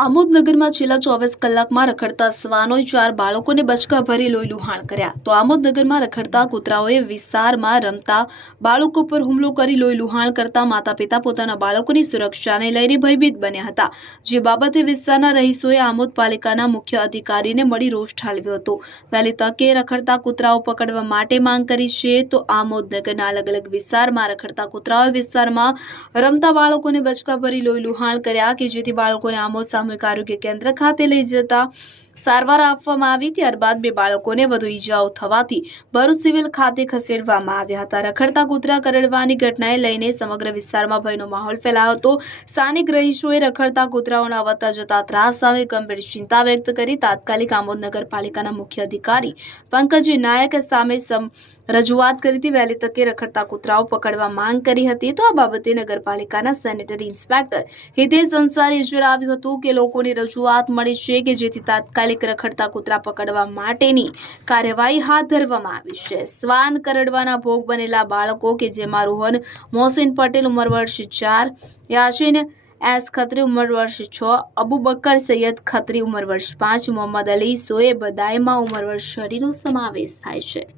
આમોદનગરમાં છેલ્લા 24 કલાકમાં રખડતા શ્વાનોએ 4 બાળકોને બચકા ભરી લોહી લુહાણ કર્યા. તો આમોદનગરમાં રખડતા કૂતરાઓએ વિસ્તારમાં રમતા બાળકો પર હુમલો કરી લોહી લુહાણ કરતા માતા પિતા પોતાના બાળકોની સુરક્ષાને લઈને ભયભીત બન્યા હતા. જે બાબતે વિસ્તારના રહીશોએ આમોદ પાલિકાના મુખ્ય અધિકારીને મળી રોષ ઠાલવ્યો હતો. વહેલી તકે રખડતા કૂતરાઓ પકડવા માટે માંગ કરી છે. તો આમોદનગરના અલગ અલગ વિસ્તારમાં રખડતા કૂતરાઓએ વિસ્તારમાં રમતા બાળકોને બચકા ભરી લોહી લુહાણ કર્યા કે જેથી બાળકોને આમોદ સામૂહિક આરોગ્ય કેન્દ્ર ખાતે લઈ જતા સારવાર આપવામાં આવી. ત્યારબાદ 2 બાળકોને વધુ ઈજાઓ થવાથી ભરૂચ સિવિલ ખાતે ખસેડવામાં આવ્યા હતા. રખડતા કૂતરા કરડવાની ઘટનાએ લઈને સમગ્ર વિસ્તારમાં ભયનો માહોલ ફેલાયો હતો. સ્થાનિક રહીશોએ રખડતા કૂતરાઓના આવતા જતા ત્રાસ સામે ગંભીર ચિંતા વ્યક્ત કરી તાત્કાલિક આમોદ નગરપાલિકાના મુખ્ય અધિકારી પંકજ નાયક સામે રજૂઆત કરી હતી. વહેલી તકે રખડતા કૂતરાઓ પકડવા માંગ કરી હતી. તો આ બાબતે નગરપાલિકાના સેનેટરી ઇન્સ્પેક્ટર હિતેશ અંસારીએ જણાવ્યું હતું કે લોકોની રજૂઆત મળી છે કે જેથી તાત્કાલિક રખડતા કૂતરા પકડવા માટેની કાર્યવાહી હાથ ધરવામાં આવી છે. શ્વાન કરડવાના ભોગ બનેલા બાળકો કે જેમાં રોહન મોહસિન પટેલ ઉંમર વર્ષ 4, યાસીન એસ ખત્રી ઉંમર વર્ષ 6, અબુબકર સૈયદ ખત્રી ઉંમર વર્ષ 5, મોહમ્મદ અલી શોએબ દાયમા ઉંમર વર્ષ 6 નો સમાવેશ થાય છે.